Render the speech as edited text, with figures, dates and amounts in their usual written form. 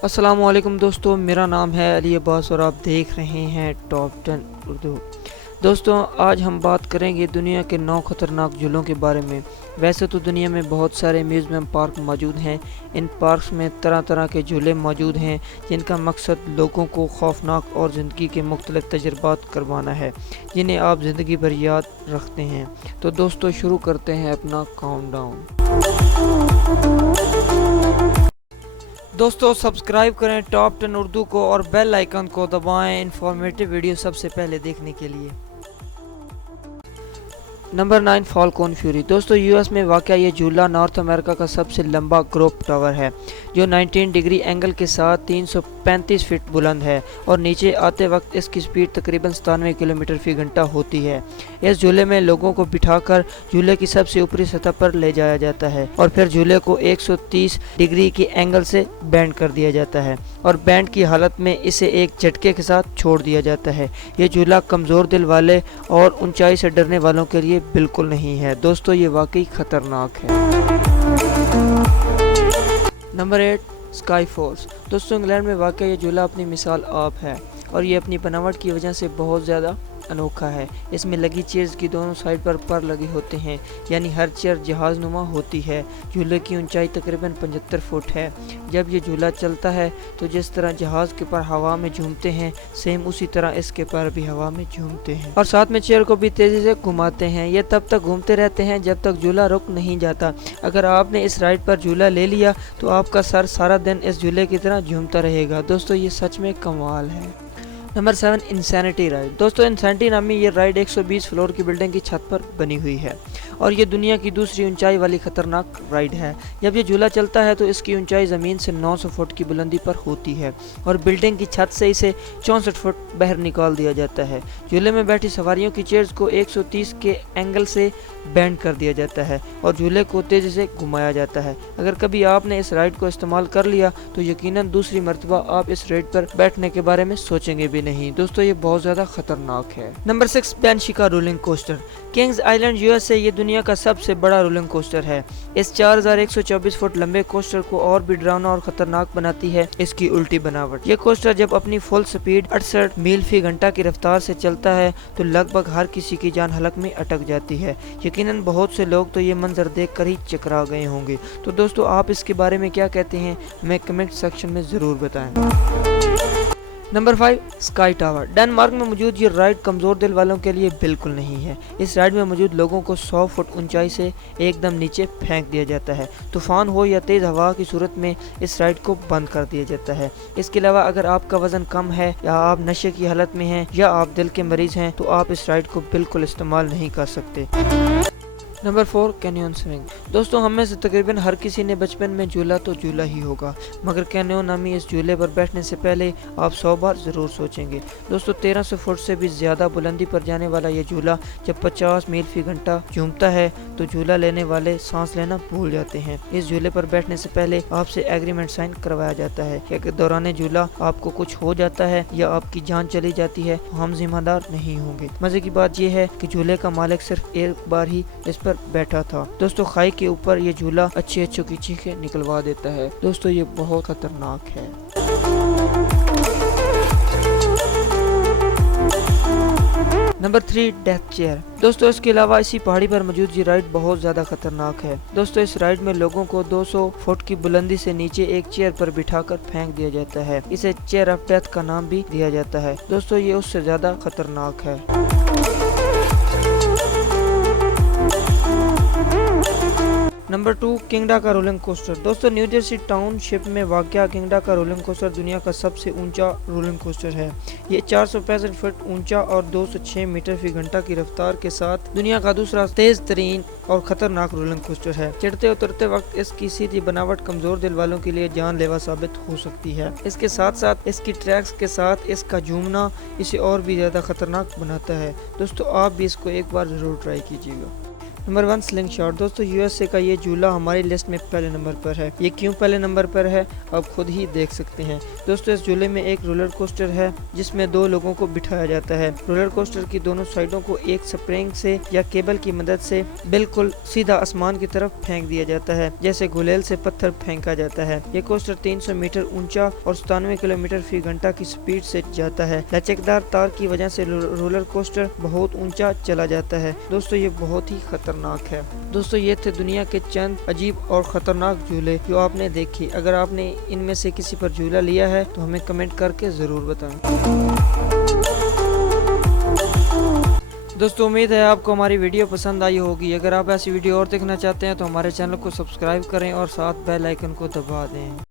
अस्सलाम वालेकुम दोस्तों, मेरा नाम है अली अब्बास और आप देख रहे हैं टॉप 10 उर्दू। दोस्तों, आज हम बात करेंगे दुनिया के 9 ख़तरनाक झूलों के बारे में। वैसे तो दुनिया में बहुत सारे म्यूज़ियम पार्क मौजूद हैं। इन पार्क्स में तरह तरह के झूले मौजूद हैं जिनका मकसद लोगों को खौफनाक और ज़िंदगी के मुख्तलिफ तजुर्बात करवाना है, जिन्हें आप ज़िंदगी भर याद रखते हैं। तो दोस्तों, शुरू करते हैं अपना काउंटडाउन। दोस्तों, सब्सक्राइब करें टॉप 10 उर्दू को और बेल आइकन को दबाएं इन्फॉर्मेटिव वीडियो सबसे पहले देखने के लिए। Number 9, Falcon fury. दोस्तों, यूएस में वाक़या ये झूला नॉर्थ अमेरिका का सबसे लंबा ग्रोप टावर है, जो 19 डिग्री एंगल के साथ 335 फीट बुलंद है और नीचे आते वक्त इसकी स्पीड तकरीबन 97 किलोमीटर फी घंटा होती है। इस झूले में लोगों को बिठाकर झूले की सबसे ऊपरी सतह पर ले जाया जाता है और फिर झूले को 130 डिग्री के एंगल से बैंड कर दिया जाता है और बैंड की हालत में इसे एक झटके के साथ छोड़ दिया जाता है। ये झूला कमज़ोर दिल वाले और ऊंचाई से डरने वालों के लिए बिल्कुल नहीं है। दोस्तों, ये वाकई खतरनाक है। Number 8, sky force. दोस्तों, इंग्लैंड में वाक़या ये झूला अपनी मिसाल आप है और ये अपनी बनावट की वजह से बहुत ज़्यादा अनोखा है। इसमें लगी चेयर्स की दोनों साइड पर लगे होते हैं, यानी हर चेयर जहाज नुमा होती है। झूले की ऊंचाई तकरीबन 75 फुट है। जब ये झूला चलता है तो जिस तरह जहाज के पर हवा में झूमते हैं, सेम उसी तरह इसके पर भी हवा में झूमते हैं और साथ में चेयर को भी तेज़ी से घुमाते हैं। ये तब तक घूमते रहते हैं जब तक झूला रुक नहीं जाता। अगर आपने इस राइड पर झूला ले लिया तो आपका सर सारा दिन इस झूले की तरह झूमता रहेगा। दोस्तों, ये सच में कमाल है। Number 7, insanity ride. दोस्तों, इंसैनिटी नामी ये राइड 120 फ्लोर की बिल्डिंग की छत पर बनी हुई है और ये दुनिया की दूसरी ऊंचाई वाली खतरनाक राइड है। जब ये झूला चलता है तो इसकी ऊंचाई ज़मीन से 900 फुट की बुलंदी पर होती है और बिल्डिंग की छत से इसे 64 फुट बाहर निकाल दिया जाता है। झूले में बैठी सवारियों की चेयर्स को 130 के एंगल से बैंड कर दिया जाता है और झूले को तेज़ी से घुमाया जाता है। अगर कभी आपने इस राइड को इस्तेमाल कर लिया तो यकीनन दूसरी मर्तबा आप इस राइड पर बैठने के बारे में सोचेंगे भी नहीं। दोस्तों, ये बहुत ज़्यादा खतरनाक है। नंबर 6, बेंशी का rolling coaster. Kings island USA ये दुनिया का सबसे बड़ा रोलिंग कोस्टर है। इस 4124 फुट लंबे कोस्टर को और भी डरावना और खतरनाक बनाती है इसकी उल्टी बनावट। ये कोस्टर जब अपनी फुल स्पीड 68 मील फी घंटा की रफ्तार से चलता है तो लगभग हर किसी की जान हलक में अटक जाती है। यकीनन बहुत से लोग तो ये मंजर देखकर ही चकरा गए होंगे। तो दोस्तों, आप इसके बारे में क्या कहते हैं, हमें कमेंट सेक्शन में ज़रूर बताएं। Number 5, sky tower. डेनमार्क में मौजूद ये राइड कमज़ोर दिल वालों के लिए बिल्कुल नहीं है। इस राइड में मौजूद लोगों को 100 फुट ऊंचाई से एकदम नीचे फेंक दिया जाता है। तूफान हो या तेज़ हवा की सूरत में इस राइड को बंद कर दिया जाता है। इसके अलावा अगर आपका वज़न कम है या आप नशे की हालत में हैं या आप दिल के मरीज़ हैं तो आप इस राइड को बिल्कुल इस्तेमाल नहीं कर सकते। Number 4, canyon swing. दोस्तों, हम में से तकरीबन हर किसी ने बचपन में झूला तो झूला ही होगा, मगर कैनियन नामी इस झूले पर बैठने से पहले आप 100 बार ज़रूर सोचेंगे। दोस्तों, 1300 फुट से भी ज़्यादा बुलंदी पर जाने वाला ये झूला जब 50 मील फी घंटा झूमता है तो झूला लेने वाले सांस लेना भूल जाते हैं। इस झूले पर बैठने से पहले आपसे एग्रीमेंट साइन करवाया जाता है कि दौरान झूला आपको कुछ हो जाता है या आपकी जान चली जाती है तो हम जिम्मेदार नहीं होंगे। मज़े की बात यह है कि झूले का मालिक सिर्फ एक बार ही इस पर बैठा था। दोस्तों, खाई के ऊपर ये झूला अच्छी की चीखें निकलवा देता है। दोस्तों, ये बहुत खतरनाक है। Number 3, death chair. दोस्तों, इसके अलावा इसी पहाड़ी पर मौजूद ये राइड बहुत ज़्यादा खतरनाक है। दोस्तों, इस राइड में लोगों को 200 फुट की बुलंदी से नीचे एक चेयर पर बिठाकर फेंक दिया जाता है। इसे चेयर ऑफ डेथ का नाम भी दिया जाता है। दोस्तों, ये उससे ज़्यादा खतरनाक है। नंबर 2, किंगडा का रोलिंग कोस्टर। दोस्तों, न्यू जर्सी टाउनशिप में वाक़या किंगडा का रोलिंग कोस्टर दुनिया का सबसे ऊंचा रोलिंग कोस्टर है। ये 465 फुट ऊंचा और 206 मीटर फी घंटा की रफ्तार के साथ दुनिया का दूसरा तेज तरीन और खतरनाक रोलिंग कोस्टर है। चढ़ते उतरते वक्त इसकी सीधी बनावट कमजोर दिल वालों के लिए जानलेवा साबित हो सकती है। इसके साथ साथ इसकी ट्रैक्स के साथ इसका झूमना इसे और भी ज़्यादा खतरनाक बनाता है। दोस्तों, आप भी इसको एक बार ज़रूर ट्राई कीजिएगा। Number 1 sling shot. दोस्तों यूएसए का ये झूला हमारी लिस्ट में पहले नंबर पर है। ये क्यों पहले नंबर पर है आप खुद ही देख सकते हैं। दोस्तों इस झूले में एक रोलर कोस्टर है जिसमें 2 लोगों को बिठाया जाता है। रोलर कोस्टर की दोनों साइडों को एक स्प्रिंग से या केबल की मदद से बिल्कुल सीधा आसमान की तरफ फेंक दिया जाता है, जैसे गुलेल से पत्थर फेंका जाता है। ये कोस्टर 300 मीटर ऊंचा और 97 किलोमीटर फी घंटा की स्पीड से जाता है। लचकदार तार की वजह से रोलर कोस्टर बहुत ऊंचा चला जाता है। दोस्तों ये बहुत ही खतरनाक है। दोस्तों ये थे दुनिया के चंद अजीब और खतरनाक झूले जो आपने देखे। अगर आपने इनमें से किसी पर झूला लिया है तो हमें कमेंट करके ज़रूर बताएं। दोस्तों उम्मीद है आपको हमारी वीडियो पसंद आई होगी। अगर आप ऐसी वीडियो और देखना चाहते हैं तो हमारे चैनल को सब्सक्राइब करें और साथ बेल आइकन को दबा दें।